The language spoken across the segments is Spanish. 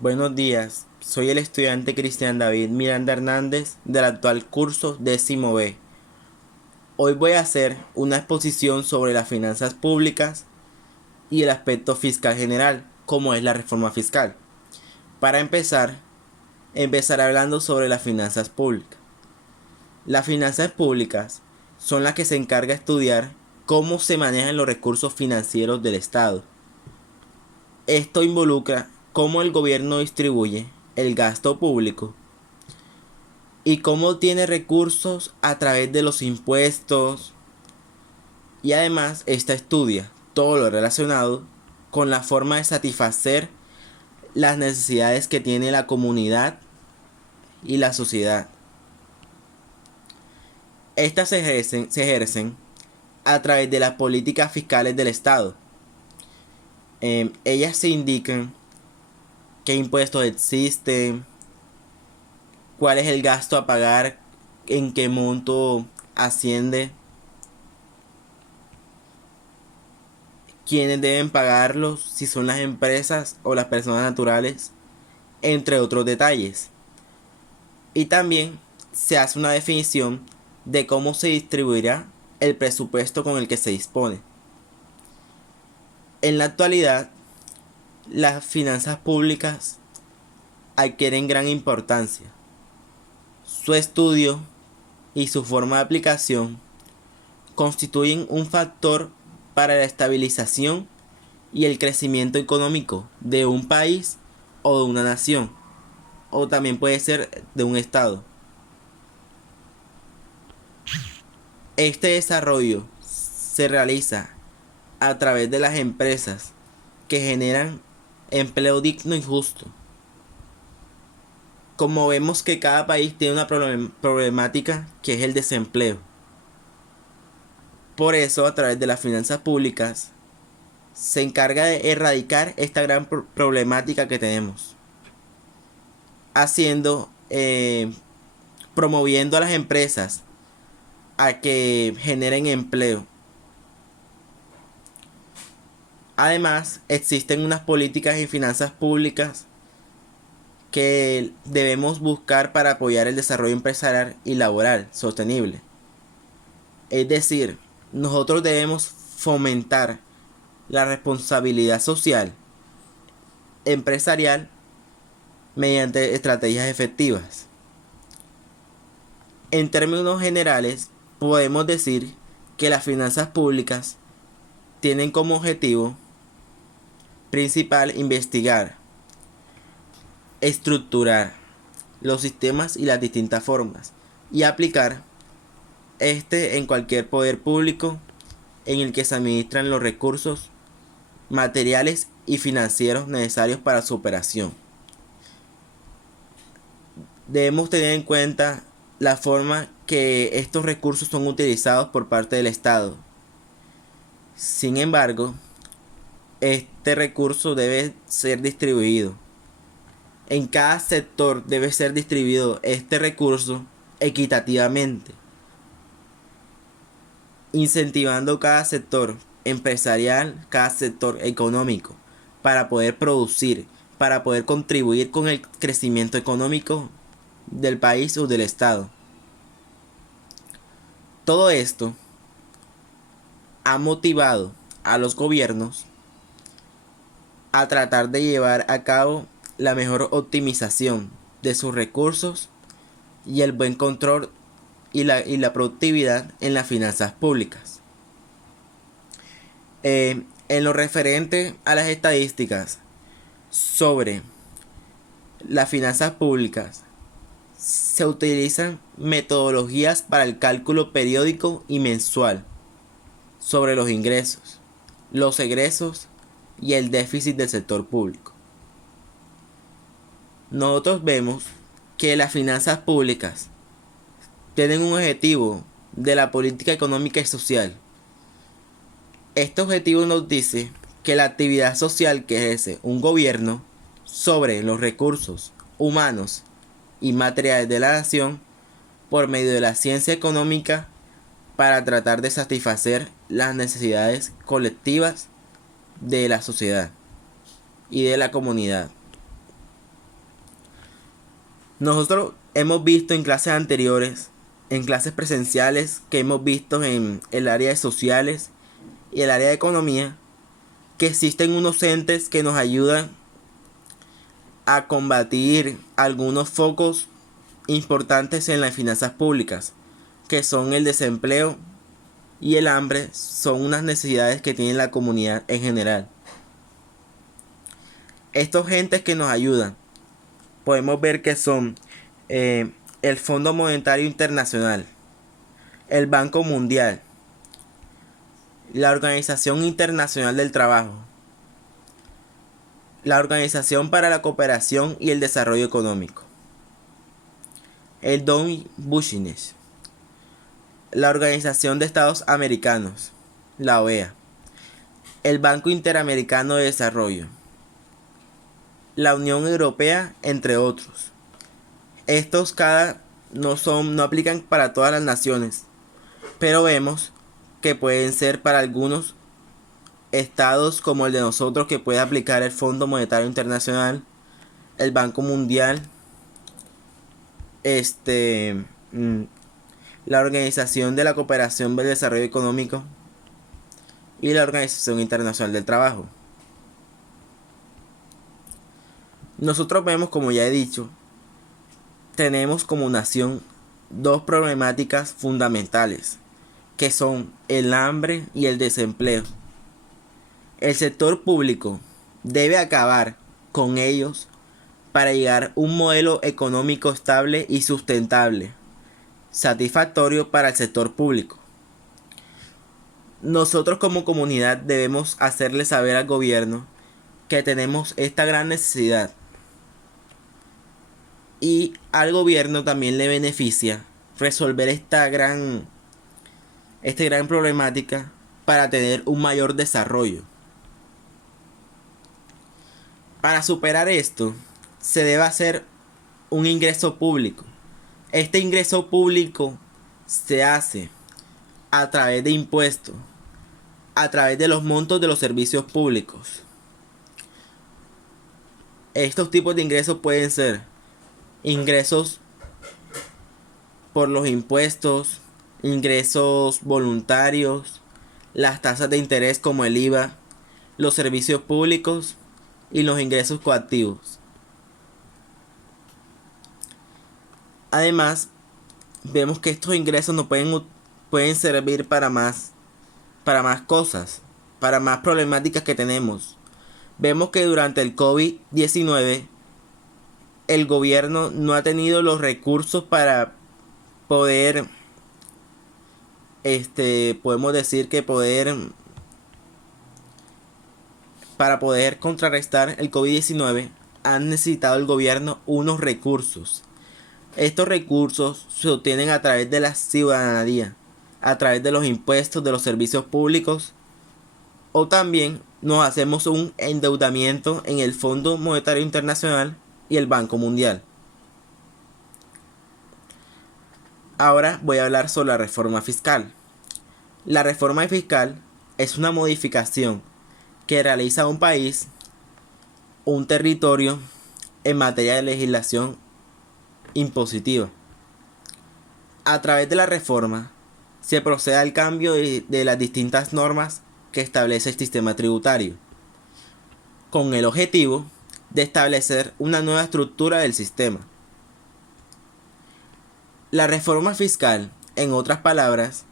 Buenos días, soy el estudiante Cristian David Miranda Hernández del actual curso décimo B. Hoy voy a hacer una exposición sobre las finanzas públicas y el aspecto fiscal general, como es la reforma fiscal. Para empezar, empezaré hablando sobre las finanzas públicas. Las finanzas públicas son las que se encarga de estudiar cómo se manejan los recursos financieros del Estado. Esto involucra cómo el gobierno distribuye el gasto público y cómo tiene recursos a través de los impuestos, y además esta estudia todo lo relacionado con la forma de satisfacer las necesidades que tiene la comunidad y la sociedad. Estas se ejercen a través de las políticas fiscales del Estado. Ellas se indican qué impuestos existen, cuál es el gasto a pagar, en qué monto asciende, quiénes deben pagarlos, si son las empresas o las personas naturales, entre otros detalles. Y también se hace una definición de cómo se distribuirá el presupuesto con el que se dispone. En la actualidad, las finanzas públicas adquieren gran importancia. Su estudio y su forma de aplicación constituyen un factor para la estabilización y el crecimiento económico de un país o de una nación, o también puede ser de un estado. Este desarrollo se realiza a través de las empresas que generan empleo digno y justo. Como vemos que cada país tiene una problemática que es el desempleo. Por eso, a través de las finanzas públicas, se encarga de erradicar esta gran problemática que tenemos, haciendo, promoviendo a las empresas a que generen empleo. Además, existen unas políticas y finanzas públicas que debemos buscar para apoyar el desarrollo empresarial y laboral sostenible. Es decir, nosotros debemos fomentar la responsabilidad social empresarial mediante estrategias efectivas. En términos generales, podemos decir que las finanzas públicas tienen como objetivo principal investigar, estructurar los sistemas y las distintas formas y aplicar en cualquier poder público en el que se administran los recursos materiales y financieros necesarios para su operación. Debemos tener en cuenta la forma que estos recursos son utilizados por parte del Estado. Sin embargo, este recurso debe ser distribuido. En cada sector debe ser distribuido este recurso equitativamente, incentivando cada sector empresarial, cada sector económico, para poder producir, para poder contribuir con el crecimiento económico del país o del estado. Todo esto ha motivado a los gobiernos a tratar de llevar a cabo la mejor optimización de sus recursos y el buen control y la productividad en las finanzas públicas. En lo referente a las estadísticas sobre las finanzas públicas, se utilizan metodologías para el cálculo periódico y mensual sobre los ingresos, los egresos y el déficit del sector público. Nosotros vemos que las finanzas públicas tienen un objetivo de la política económica y social. Este objetivo nos dice que la actividad social que ejerce un gobierno sobre los recursos humanos y materiales de la nación por medio de la ciencia económica para tratar de satisfacer las necesidades colectivas de la sociedad y de la comunidad. Nosotros hemos visto en clases anteriores, en clases presenciales que hemos visto en el área de sociales y el área de economía, que existen unos entes que nos ayudan a combatir algunos focos importantes en las finanzas públicas, que son el desempleo y el hambre. Son unas necesidades que tiene la comunidad en general. Estos entes que nos ayudan, podemos ver que son el Fondo Monetario Internacional, el Banco Mundial, la Organización Internacional del Trabajo, la Organización para la Cooperación y el Desarrollo Económico, el Dow Business, la Organización de Estados Americanos, la OEA, el Banco Interamericano de Desarrollo, la Unión Europea, entre otros. Estos no aplican para todas las naciones, pero vemos que pueden ser para algunos estados como el de nosotros, que puede aplicar el Fondo Monetario Internacional, el Banco Mundial, la Organización de la Cooperación del Desarrollo Económico y la Organización Internacional del Trabajo. Nosotros vemos, como ya he dicho, tenemos como nación dos problemáticas fundamentales, que son el hambre y el desempleo. El sector público debe acabar con ellos para llegar a un modelo económico estable y sustentable, satisfactorio para el sector público. Nosotros como comunidad debemos hacerle saber al gobierno que tenemos esta gran necesidad, y al gobierno también le beneficia resolver esta gran problemática para tener un mayor desarrollo. Para superar esto, se debe hacer un ingreso público. Este ingreso público se hace a través de impuestos, a través de los montos de los servicios públicos. Estos tipos de ingresos pueden ser ingresos por los impuestos, ingresos voluntarios, las tasas de interés como el IVA, los servicios públicos y los ingresos coactivos. Además, vemos que estos ingresos no pueden servir para más cosas, para más problemáticas que tenemos. Vemos que durante el COVID-19 el gobierno no ha tenido los recursos para poder, podemos decir que para poder contrarrestar el COVID-19, ha necesitado el gobierno unos recursos. Estos recursos se obtienen a través de la ciudadanía, a través de los impuestos, de los servicios públicos, o también nos hacemos un endeudamiento en el Fondo Monetario Internacional y el Banco Mundial. Ahora voy a hablar sobre la reforma fiscal. La reforma fiscal es una modificación que realiza un país, un territorio, en materia de legislación impositiva. A través de la reforma se procede al cambio de las distintas normas que establece el sistema tributario, con el objetivo de establecer una nueva estructura del sistema. La reforma fiscal, en otras palabras,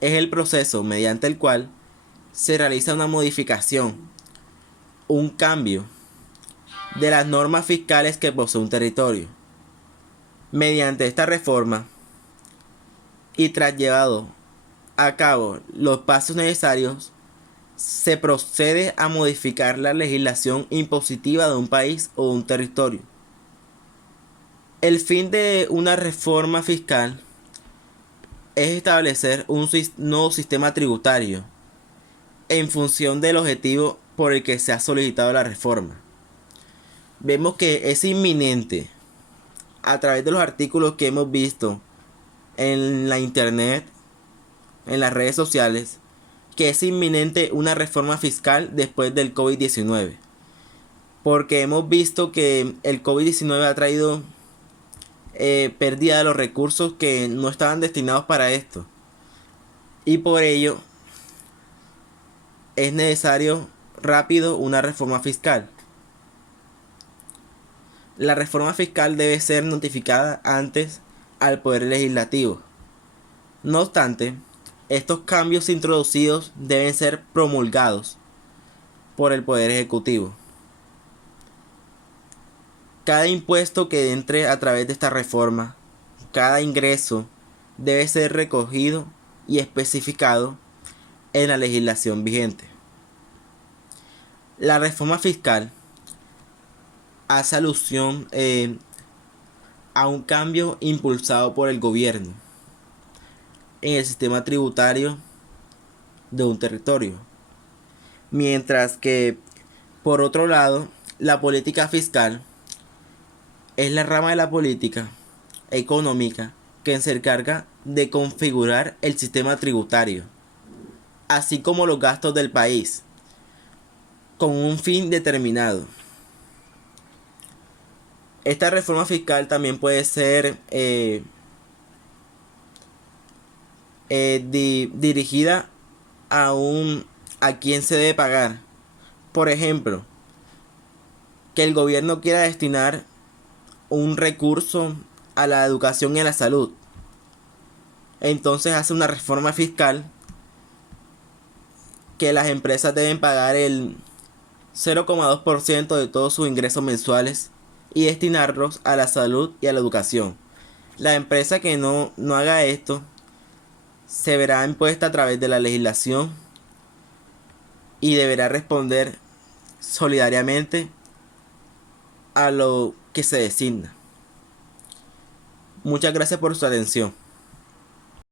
es el proceso mediante el cual se realiza una modificación, un cambio de las normas fiscales que posee un territorio. Mediante esta reforma, y tras llevado a cabo los pasos necesarios, se procede a modificar la legislación impositiva de un país o un territorio. El fin de una reforma fiscal es establecer un nuevo sistema tributario en función del objetivo por el que se ha solicitado la reforma. Vemos que es inminente, a través de los artículos que hemos visto en la internet, en las redes sociales, que es inminente una reforma fiscal después del COVID-19. Porque hemos visto que el COVID-19 ha traído pérdida de los recursos que no estaban destinados para esto. Y por ello es necesario rápido una reforma fiscal. La reforma fiscal debe ser notificada antes al Poder Legislativo. No obstante, estos cambios introducidos deben ser promulgados por el Poder Ejecutivo. Cada impuesto que entre a través de esta reforma, cada ingreso, debe ser recogido y especificado en la legislación vigente. La reforma fiscal hace alusión a un cambio impulsado por el gobierno en el sistema tributario de un territorio. Mientras que, por otro lado, la política fiscal es la rama de la política económica que se encarga de configurar el sistema tributario, así como los gastos del país, con un fin determinado. Esta reforma fiscal también puede ser dirigida a quien se debe pagar. Por ejemplo, que el gobierno quiera destinar un recurso a la educación y a la salud. Entonces hace una reforma fiscal que las empresas deben pagar el 0,2% de todos sus ingresos mensuales y destinarlos a la salud y a la educación. La empresa que no haga esto se verá impuesta a través de la legislación y deberá responder solidariamente a lo que se designa. Muchas gracias por su atención.